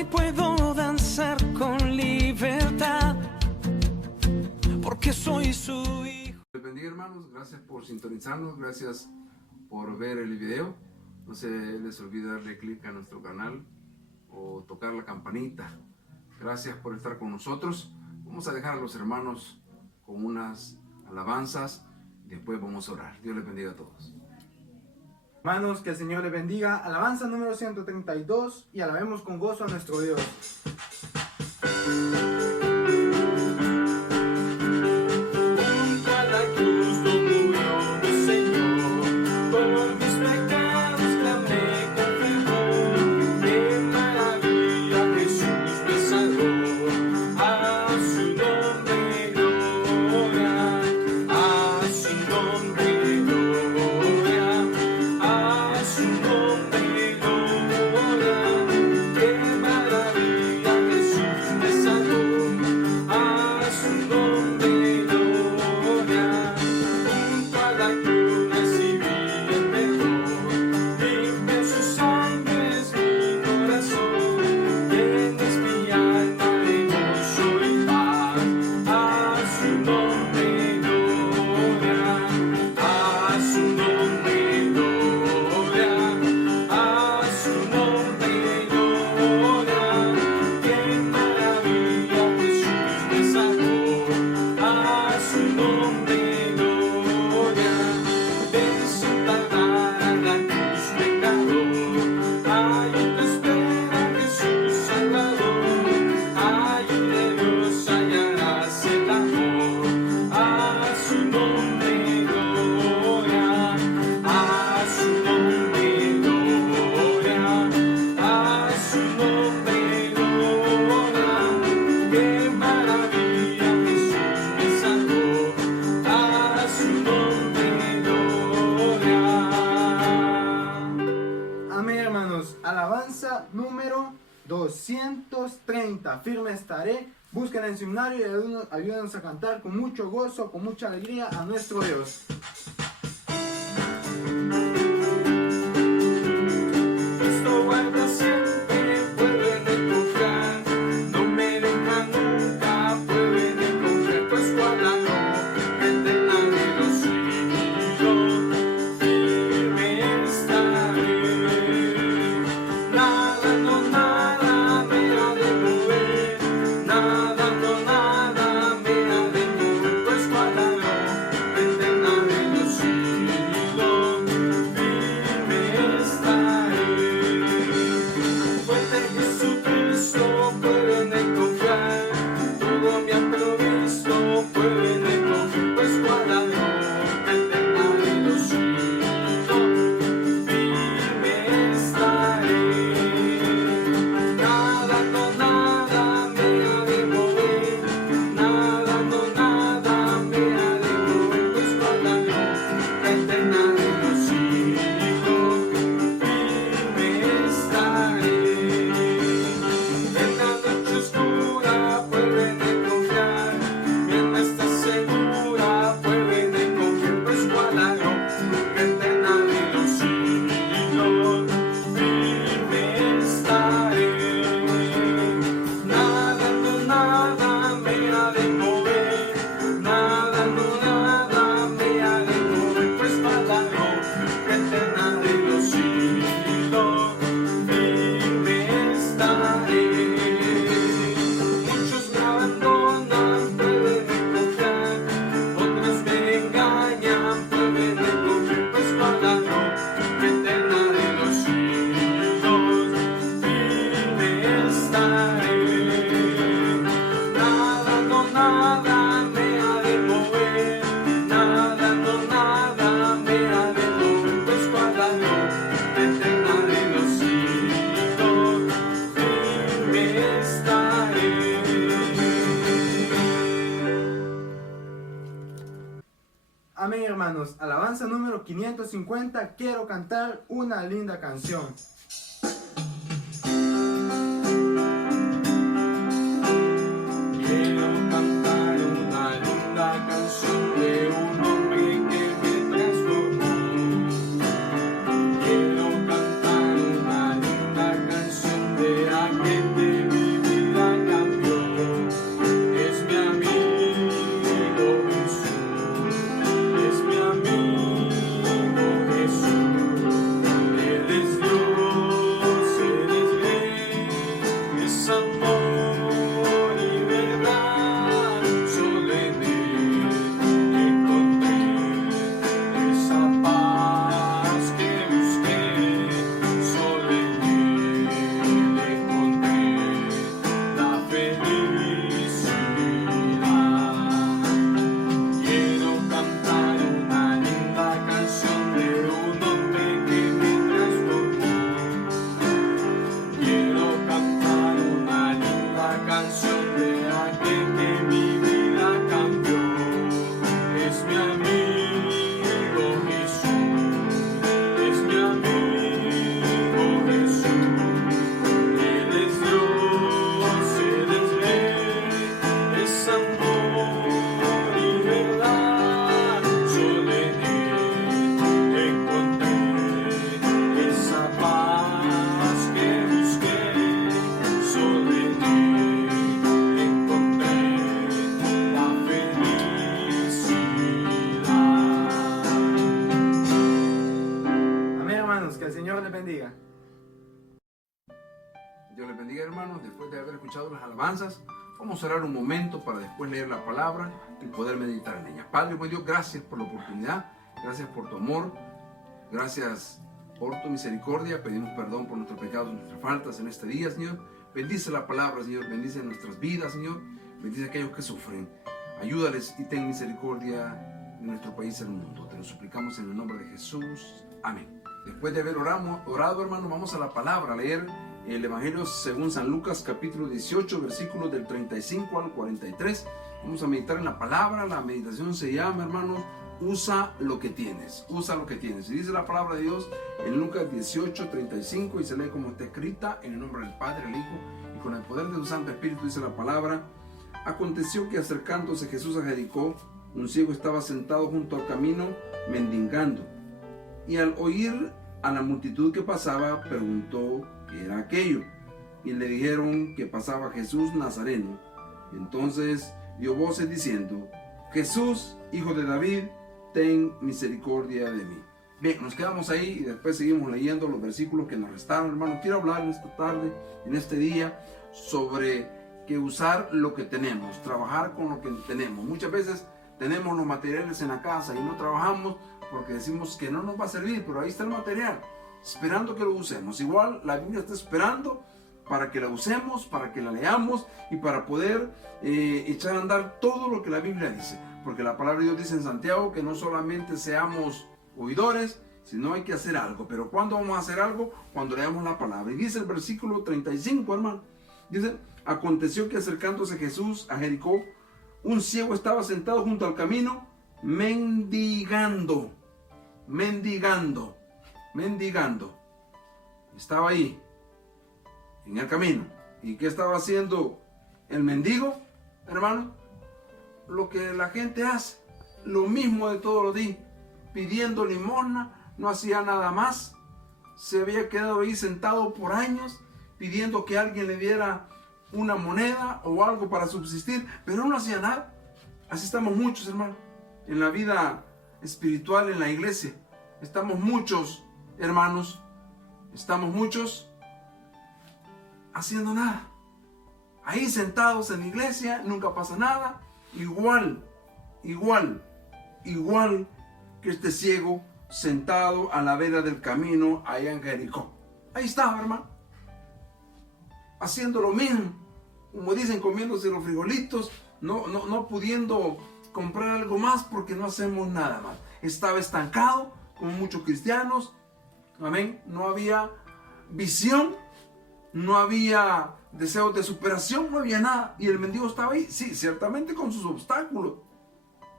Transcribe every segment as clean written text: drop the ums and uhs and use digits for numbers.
Hoy puedo danzar con libertad, porque soy su hijo. Les bendiga, hermanos, gracias por sintonizarnos, gracias por ver el video. No se les olvide darle clic a nuestro canal o tocar la campanita. Gracias por estar con nosotros. Vamos a dejar a los hermanos con unas alabanzas y después vamos a orar. Dios les bendiga a todos. Hermanos, que el Señor les bendiga. Alabanza número 132 y alabemos con gozo a nuestro Dios. Junto a la cruz donde murió mi Señor, por mis pecados clamé con fervor. Qué maravilla, Jesús me salvó. A su nombre gloria, a su nombre gloria, a su nombre gloria. Qué maravilla, Jesús me salvó. A su nombre gloria. Junto a la cruz recibí el perdón. Limpia en su sangre es mi corazón. Llena es mi alma de gozo y paz. A su nombre gloria. A su nombre gloria. A su nombre gloria. Qué maravilla, Jesús me salvó. A su nombre gloria. De su palabra la cruz pecador. Ahí te espera Jesús Salvador. Ahí de Dios hallarás el amor. A su nombre gloria. A su nombre gloria. A su nombre gloria. Qué maravilla, Jesús me salvó. A su nombre gloria. Amén, hermanos. Alabanza número 230. Firme estaré. Busquen en su himnario y ayúdenos a cantar con mucho gozo, con mucha alegría a nuestro Dios. Cristo guarda siempre, pueden confiar. No me deja nunca, pueden confiar. Pues guárdalo, eterna de los siglos. Firme estaré. Nada, no nada me ha de mover. Nada, no nada me ha de mover. Pues guárdalo, eterna de los siglos. Firme estaré. Fuerte Jesucristo, pueden confiar. Todo me ha provisto, pueden confiar. Pues guárdalo, eterna de los siglos. Firme estaré. Nada, no nada me ha de mover. Nada, no nada me ha de mover. Pues guárdalo, eterna de los siglos. Firme estaré. En la noche oscura pueden confiar. Mi alma está segura, pueden confiar. Pues guárdalo, eterna de los siglos. Firme estaré. Nada, no nada me ha de mover. Nada, no nada me ha de mover. Pues guárdalo, eterna de los siglos. Firme estaré. Muchos me abandonan, pueden confiar. Otros me engañan, pueden confiar. Pues guárdalo, eterna de los siglos. Firme estaré. Nada, no nada me ha de mover. Nada, no nada me ha de mover. Pues guárdalo, eterna de los siglos. Firme estaré. Amén, hermanos. Alabanza número 550. Quiero cantar una linda canción. Quiero cantar una linda canción de un hombre que me transformó. Quiero cantar una linda canción de aquel que Dios les bendiga, hermanos. Después de haber escuchado las alabanzas, vamos a orar un momento para después leer la palabra y poder meditar en ella. Padre, buen Dios, gracias por la oportunidad, gracias por tu amor, gracias por tu misericordia. Pedimos perdón por nuestros pecados, nuestras faltas en este día, Señor. Bendice la palabra, Señor. Bendice nuestras vidas, Señor. Bendice a aquellos que sufren. Ayúdales y ten misericordia de nuestro país y el mundo. Te lo suplicamos en el nombre de Jesús. Amén. Después de haber orado, hermano, vamos a la palabra, a leer el Evangelio según San Lucas, capítulo 18, versículos del 35 al 43. Vamos a meditar en la palabra. La meditación se llama, hermanos, usa lo que tienes. Usa lo que tienes. Y dice la palabra de Dios en Lucas 18, 35, y se lee como está escrita, en el nombre del Padre, el Hijo, y con el poder de su Santo Espíritu. Dice la palabra: aconteció que acercándose Jesús a Jericó, un ciego estaba sentado junto al camino mendigando. Y al oír a la multitud que pasaba, preguntó qué era aquello. Y le dijeron que pasaba Jesús Nazareno. Entonces dio voces diciendo: Jesús, hijo de David, ten misericordia de mí. Bien, nos quedamos ahí y después seguimos leyendo los versículos que nos restaron, hermanos. Quiero hablar en esta tarde, en este día, sobre que usar lo que tenemos, trabajar con lo que tenemos. Muchas veces tenemos los materiales en la casa y no trabajamos porque decimos que no nos va a servir, pero ahí está el material, esperando que lo usemos. Igual la Biblia está esperando para que la usemos, para que la leamos y para poder echar a andar todo lo que la Biblia dice. Porque la palabra de Dios dice en Santiago que no solamente seamos oidores, sino hay que hacer algo. Pero ¿cuándo vamos a hacer algo? Cuando leamos la palabra. Y dice el versículo 35, hermano. Dice: aconteció que acercándose Jesús a Jericó, un ciego estaba sentado junto al camino mendigando. Estaba ahí, en el camino. ¿Y qué estaba haciendo el mendigo, hermano? Lo que la gente hace, lo mismo de todos los días, pidiendo limosna. No hacía nada más. Se había quedado ahí sentado por años, pidiendo que alguien le diera una moneda o algo para subsistir, pero no hacía nada. Así estamos muchos, hermano, en la vida espiritual, en la iglesia. Estamos muchos, hermanos, estamos muchos haciendo nada. Ahí sentados en la iglesia, nunca pasa nada. Igual que este ciego sentado a la vera del camino allá en Jericó. Ahí estaba, hermano, haciendo lo mismo, como dicen, comiéndose los frijolitos, no pudiendo comprar algo más porque no hacemos nada más. Estaba estancado, como muchos cristianos, amén. No había visión, no había deseos de superación, no había nada. Y el mendigo estaba ahí, sí, ciertamente con sus obstáculos,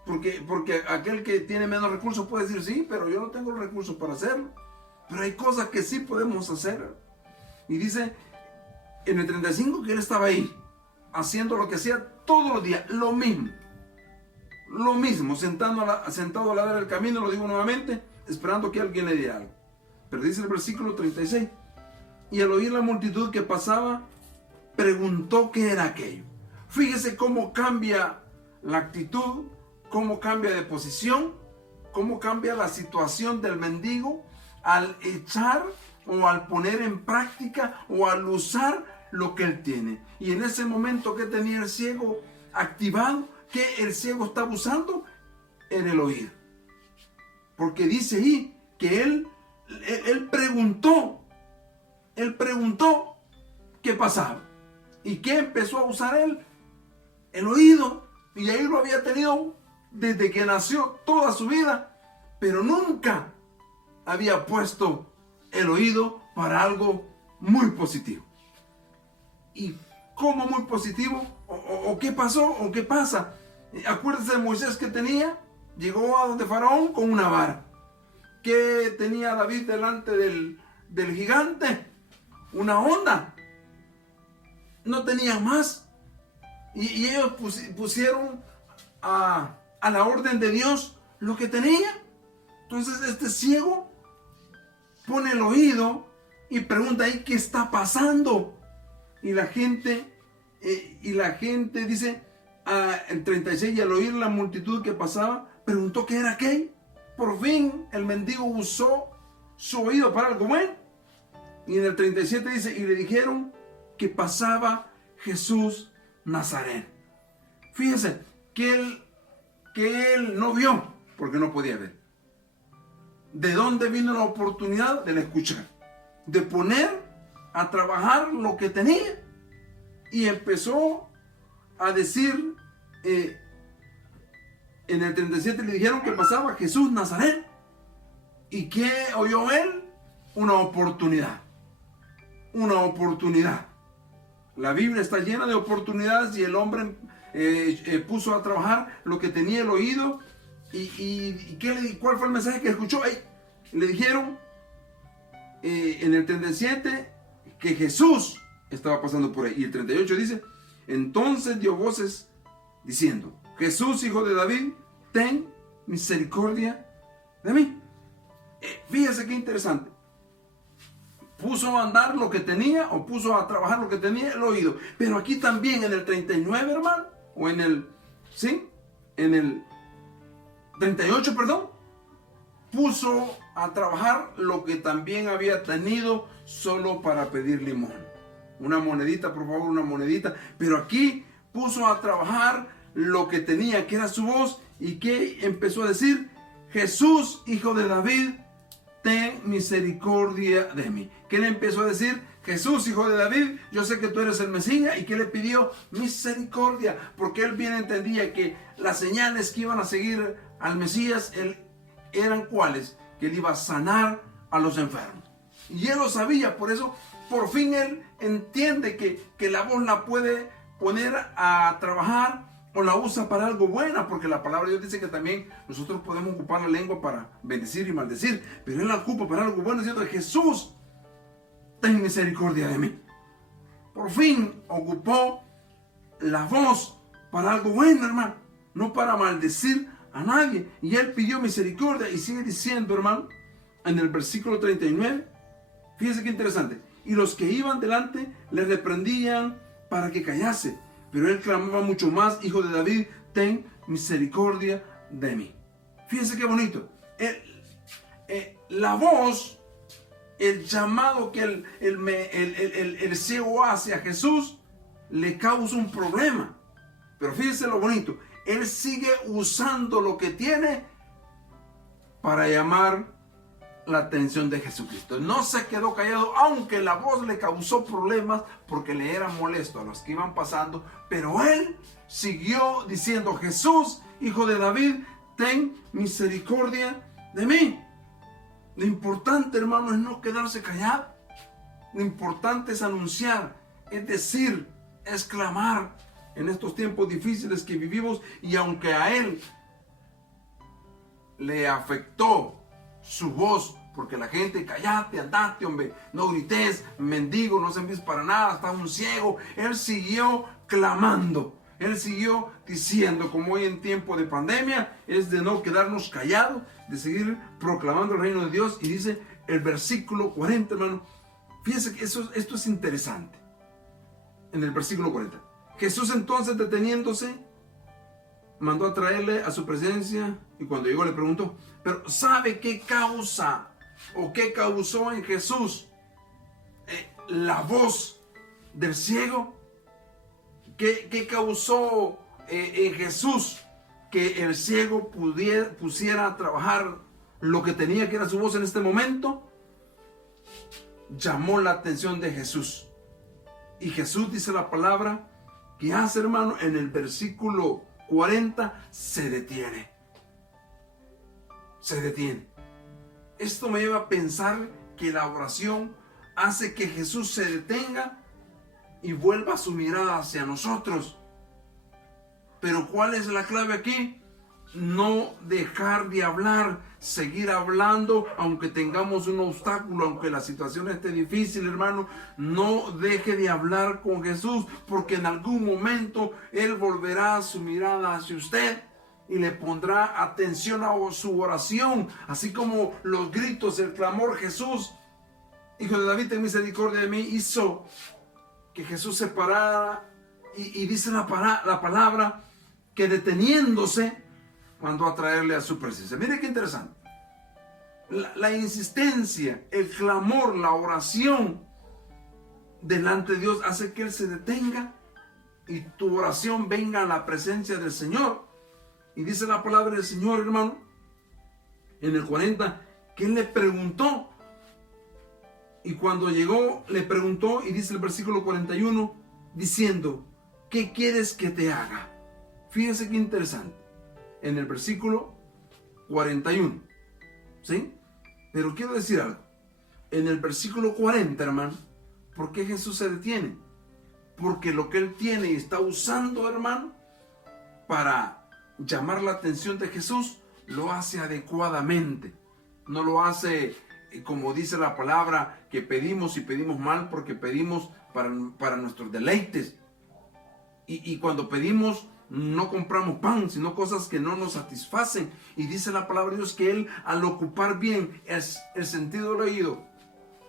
porque aquel que tiene menos recursos puede decir: sí, pero yo no tengo los recursos para hacerlo. Pero hay cosas que sí podemos hacer. Y dice en el 35 que él estaba ahí, haciendo lo que hacía todos los días, lo mismo, sentado a la vera del camino, lo digo nuevamente, esperando que alguien le diera algo. Pero dice el versículo 36, y al oír la multitud que pasaba, preguntó qué era aquello. Fíjese cómo cambia la actitud, cómo cambia de posición, cómo cambia la situación del mendigo al echar o al poner en práctica o al usar lo que él tiene. Y en ese momento que tenía el ciego activado, que el ciego estaba usando en el oído. Porque dice ahí que él preguntó qué pasaba. ¿Y qué empezó a usar él? El oído. Y ahí lo había tenido desde que nació toda su vida, pero nunca había puesto el oído para algo muy positivo. ¿Y cómo muy positivo? ¿O qué pasó? ¿O qué pasa? Acuérdese de Moisés, que llegó a donde Faraón con una vara. ¿Qué tenía David delante del gigante? Una onda. No tenía más. Y ellos pusieron a la orden de Dios lo que tenía. Entonces este ciego pone el oído y pregunta ahí qué está pasando. Y la gente dice, en 36, y al oír la multitud que pasaba, preguntó qué era aquello. Por fin el mendigo usó su oído para algo bueno. Y en el 37 dice, y le dijeron que pasaba Jesús Nazareno. Fíjense que él no vio porque no podía ver. ¿De dónde vino la oportunidad? De escuchar, de poner a trabajar lo que tenía, y empezó a decir, en el 37 le dijeron que pasaba Jesús Nazareno. ¿Y qué oyó él? Una oportunidad. Una oportunidad. La Biblia está llena de oportunidades, y el hombre puso a trabajar lo que tenía el oído. ¿Y cuál fue el mensaje que escuchó? Le dijeron en el 37 que Jesús estaba pasando por ahí. Y el 38 dice: entonces dio voces diciendo: Jesús, hijo de David, ten misericordia de mí. Fíjese qué interesante. Puso a andar lo que tenía, o puso a trabajar lo que tenía el oído. Pero aquí también en el 39, hermano, o en el 38, perdón, puso a trabajar lo que también había tenido solo para pedir limón. Una monedita, por favor, una monedita. Pero aquí puso a trabajar lo que tenía, que era su voz, y que empezó a decir: Jesús, hijo de David, ten misericordia de mí. ¿Qué le empezó a decir? Jesús, hijo de David, yo sé que tú eres el Mesías. ¿Y qué le pidió? Misericordia, porque él bien entendía que las señales que iban a seguir al Mesías eran cuáles, que él iba a sanar a los enfermos. Y él lo sabía, por eso por fin él entiende que la voz la puede poner a trabajar, o la usa para algo bueno, porque la palabra de Dios dice que también nosotros podemos ocupar la lengua para bendecir y maldecir, pero él la ocupa para algo bueno, diciendo: Jesús, ten misericordia de mí. Por fin ocupó la voz para algo bueno, hermano, no para maldecir a nadie. Y él pidió misericordia, y sigue diciendo, hermano, en el versículo 39, fíjese qué interesante: y los que iban delante le reprendían para que callase, pero él clamaba mucho más: Hijo de David, ten misericordia de mí. Fíjense qué bonito. La voz, el llamado que el ciego hace a Jesús, le causa un problema. Pero fíjense lo bonito. Él sigue usando lo que tiene para llamar la atención de Jesucristo. No se quedó callado, aunque la voz le causó problemas, porque le era molesto a los que iban pasando, pero él siguió diciendo: Jesús, hijo de David, ten misericordia de mí. Lo importante, hermano, es no quedarse callado. Lo importante es anunciar, es decir, es clamar en estos tiempos difíciles que vivimos. Y aunque a él le afectó su voz, porque la gente: cállate, andate, hombre, no grites, mendigo, no servís para nada, estás un ciego. Él siguió clamando, él siguió diciendo, como hoy en tiempo de pandemia, es de no quedarnos callados, de seguir proclamando el reino de Dios. Y dice el versículo 40, hermano, fíjense que esto es interesante. En el versículo 40, Jesús entonces, deteniéndose, mandó a traerle a su presencia, y cuando llegó le preguntó: pero ¿sabe qué causa o qué causó en Jesús la voz del ciego? ¿Qué causó en Jesús que el ciego pusiera a trabajar lo que tenía, que era su voz en este momento? Llamó la atención de Jesús. Y Jesús, dice la palabra, que hace, hermano, en el versículo 40, se detiene. Se detiene. Esto me lleva a pensar que la oración hace que Jesús se detenga y vuelva su mirada hacia nosotros. Pero ¿cuál es la clave aquí? No dejar de hablar, seguir hablando, aunque tengamos un obstáculo, aunque la situación esté difícil, hermano. No deje de hablar con Jesús, porque en algún momento Él volverá su mirada hacia usted y le pondrá atención a su oración, así como los gritos, el clamor: Jesús, hijo de David, ten misericordia de mí, hizo que Jesús se parara, y dice la palabra que deteniéndose mandó a traerle a su presencia. Mire qué interesante. La insistencia, el clamor, la oración delante de Dios hace que Él se detenga y tu oración venga a la presencia del Señor. Y dice la palabra del Señor, hermano, en el 40, que Él le preguntó. Y cuando llegó, le preguntó, y dice el versículo 41, diciendo, ¿qué quieres que te haga? Fíjese qué interesante. En el versículo 41, ¿sí? Pero quiero decir algo. En el versículo 40, hermano, ¿por qué Jesús se detiene? Porque lo que Él tiene y está usando, hermano, para llamar la atención de Jesús, lo hace adecuadamente. No lo hace, como dice la palabra, que pedimos y pedimos mal porque pedimos para nuestros deleites. Y cuando pedimos, no compramos pan, sino cosas que no nos satisfacen. Y dice la palabra de Dios que Él, al ocupar bien el sentido del oído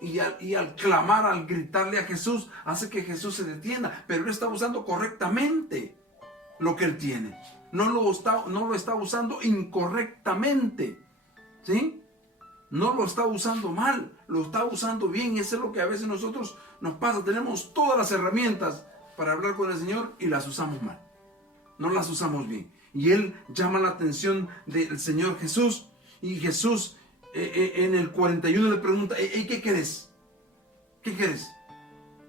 y al clamar, al gritarle a Jesús, hace que Jesús se detenga. Pero Él está usando correctamente lo que Él tiene. No lo está usando incorrectamente, ¿sí? No lo está usando mal, lo está usando bien. Y eso es lo que a veces nosotros nos pasa. Tenemos todas las herramientas para hablar con el Señor y las usamos mal. No las usamos bien. Y Él llama la atención del Señor Jesús. Y Jesús en el 41 le pregunta, ¿qué querés? ¿Qué querés?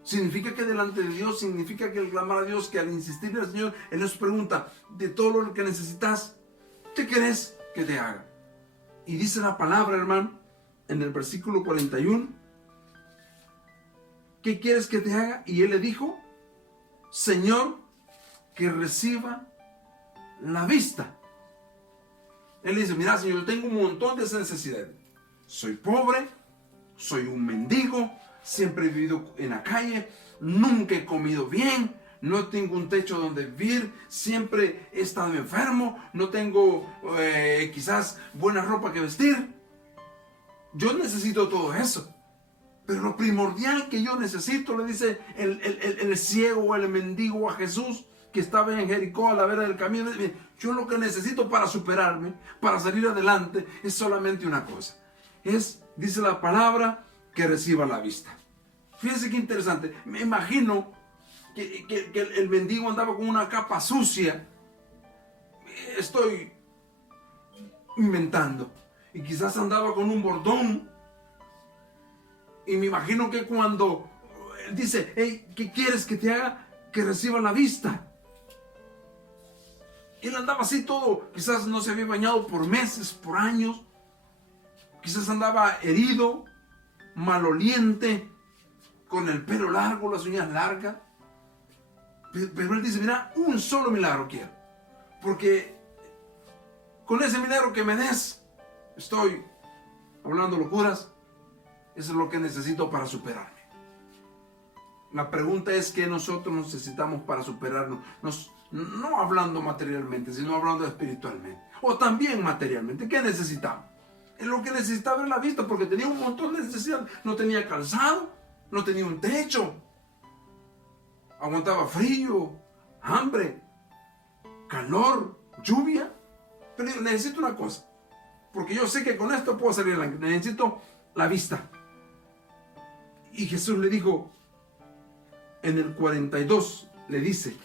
Significa que delante de Dios, significa que al clamar a Dios, que al insistirle al Señor, Él nos pregunta, de todo lo que necesitas, ¿qué querés que te haga? Y dice la palabra, hermano, en el versículo 41, ¿qué quieres que te haga? Y Él le dijo, Señor, que reciba la vista. Él dice, mira, Señor, yo tengo un montón de necesidades. Soy pobre, soy un mendigo, siempre he vivido en la calle, nunca he comido bien, no tengo un techo donde vivir, siempre he estado enfermo, no tengo quizás buena ropa que vestir. Yo necesito todo eso. Pero lo primordial que yo necesito, le dice el ciego o el mendigo a Jesús, que estaba en Jericó a la vera del camino, yo lo que necesito para superarme, para salir adelante, es solamente una cosa. Dice la palabra, que reciba la vista. Fíjense qué interesante. Me imagino que el mendigo andaba con una capa sucia. Estoy inventando. Y quizás andaba con un bordón. Y me imagino que cuando él dice, hey, ¿qué quieres que te haga? Que reciba la vista. Él andaba así todo, quizás no se había bañado por meses, por años. Quizás andaba herido, maloliente, con el pelo largo, las uñas largas. Pero él dice, mira, un solo milagro quiero. Porque con ese milagro que me des, estoy hablando locuras. Eso es lo que necesito para superarme. La pregunta es qué nosotros necesitamos para superarnos. No hablando materialmente, sino hablando espiritualmente. O también materialmente. ¿Qué necesitamos? Lo que necesitaba era la vista, porque tenía un montón de necesidades. No tenía calzado, no tenía un techo. Aguantaba frío, hambre, calor, lluvia. Pero necesito una cosa. Porque yo sé que con esto puedo salir adelante. Necesito la vista. Y Jesús le dijo, en el 42, le dice,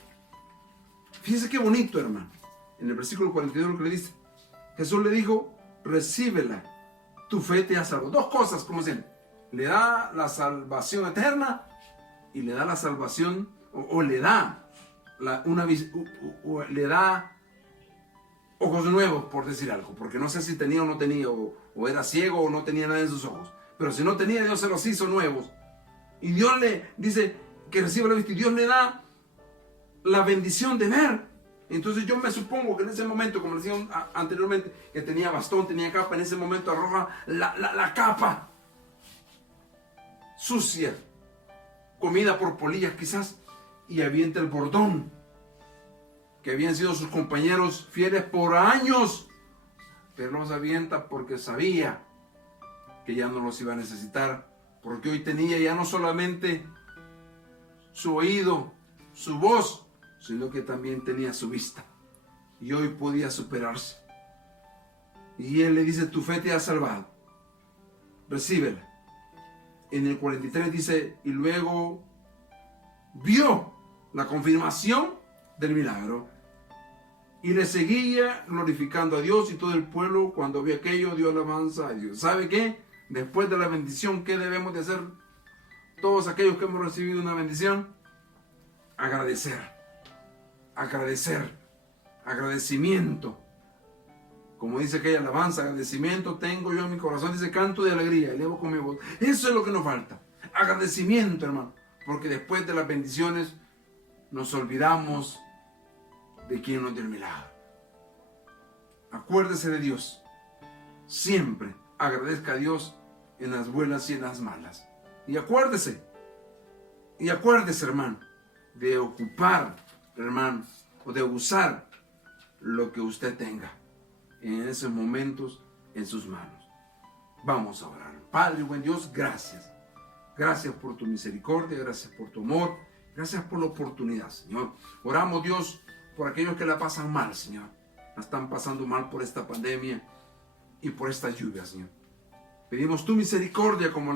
fíjese qué bonito, hermano. En el versículo 42 lo que le dice, Jesús le dijo, recíbela, tu fe te ha salvado. Dos cosas, como dicen, le da la salvación eterna y le da la salvación, o le da le da ojos nuevos, por decir algo, porque no sé si tenía o no tenía, o era ciego o no tenía nada en sus ojos, pero si no tenía, Dios se los hizo nuevos. Y Dios le dice que reciba la vista y Dios le da la bendición de ver. Entonces yo me supongo que en ese momento, como decía anteriormente, que tenía bastón, tenía capa, en ese momento arroja la capa sucia, comida por polillas quizás, y avienta el bordón, que habían sido sus compañeros fieles por años, pero los avienta porque sabía que ya no los iba a necesitar, porque hoy tenía ya no solamente su oído, su voz, sino que también tenía su vista. Y hoy podía superarse. Y Él le dice, tu fe te ha salvado. Recíbela. En el 43 dice, y luego vio la confirmación del milagro y le seguía glorificando a Dios, y todo el pueblo, cuando vio aquello, dio alabanza a Dios. ¿Sabe qué? Después de la bendición, ¿qué debemos de hacer todos aquellos que hemos recibido una bendición? Agradecer, agradecimiento. Como dice aquella alabanza, agradecimiento tengo yo en mi corazón, dice canto de alegría, elevo con mi voz. Eso es lo que nos falta, agradecimiento, hermano, porque después de las bendiciones nos olvidamos de quien nos dio el milagro. Acuérdese de Dios, siempre agradezca a Dios en las buenas y en las malas. Y acuérdese, hermano, de ocupar, hermano, o de usar lo que usted tenga en esos momentos en sus manos. Vamos a orar. Padre, buen Dios, gracias. Gracias por tu misericordia, gracias por tu amor, gracias por la oportunidad, Señor. Oramos, Dios, por aquellos que la pasan mal, Señor. La están pasando mal por esta pandemia y por esta lluvia, Señor. Pedimos tu misericordia como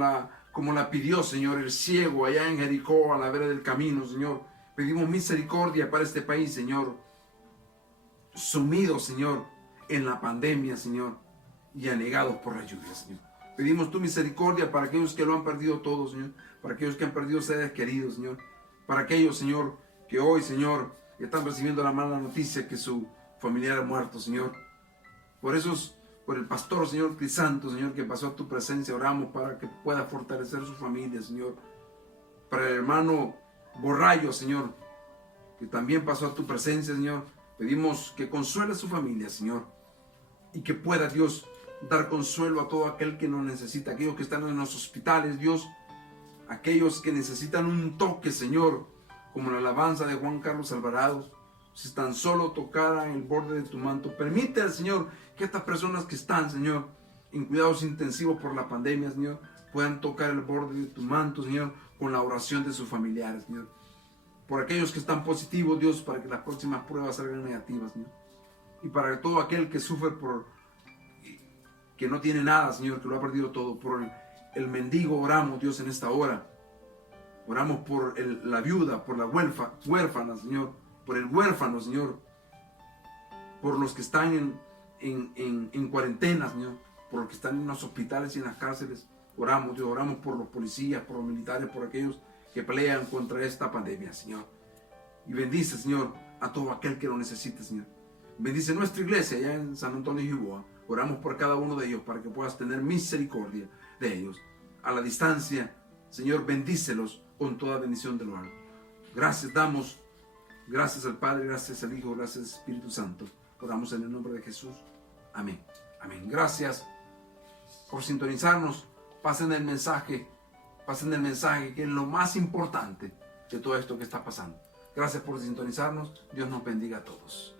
la pidió, Señor, el ciego allá en Jericó, a la vera del camino, Señor. Pedimos misericordia para este país, Señor, sumido, Señor, en la pandemia, Señor, y anegados por la lluvia, Señor. Pedimos tu misericordia para aquellos que lo han perdido todo, Señor, para aquellos que han perdido seres queridos, Señor, para aquellos, Señor, que hoy, Señor, están recibiendo la mala noticia que su familiar ha muerto, Señor. Por el pastor, Señor Crisanto, Señor, que pasó a tu presencia, oramos para que pueda fortalecer su familia, Señor. Para el hermano Borrayo, Señor, que también pasó a tu presencia, Señor, pedimos que consuele a su familia, Señor, y que pueda, Dios, dar consuelo a todo aquel que nos necesita, aquellos que están en los hospitales, Dios, aquellos que necesitan un toque, Señor, como la alabanza de Juan Carlos Alvarado. Si tan solo tocara el borde de tu manto, permite al Señor que estas personas que están, Señor, en cuidados intensivos por la pandemia, Señor, puedan tocar el borde de tu manto, Señor, con la oración de sus familiares, Señor. Por aquellos que están positivos, Dios, para que las próximas pruebas salgan negativas, Señor. Y para todo aquel que sufre que no tiene nada, Señor, que lo ha perdido todo, por el mendigo oramos, Dios, en esta hora. Oramos por la viuda, por la huérfana, Señor, por el huérfano, Señor, por los que están en cuarentena, Señor, por los que están en los hospitales y en las cárceles. Oramos, Dios, oramos por los policías, por los militares, por aquellos que pelean contra esta pandemia, Señor. Y bendice, Señor, a todo aquel que lo necesite, Señor. Bendice nuestra iglesia allá en San Antonio de Jiboa. Oramos por cada uno de ellos para que puedas tener misericordia de ellos. A la distancia, Señor, bendícelos con toda bendición de lo alto. Gracias damos, gracias al Padre, gracias al Hijo, gracias al Espíritu Santo. Oramos en el nombre de Jesús. Amén. Amén. Gracias por sintonizarnos. Pasen el mensaje que es lo más importante de todo esto que está pasando. Gracias por sintonizarnos. Dios nos bendiga a todos.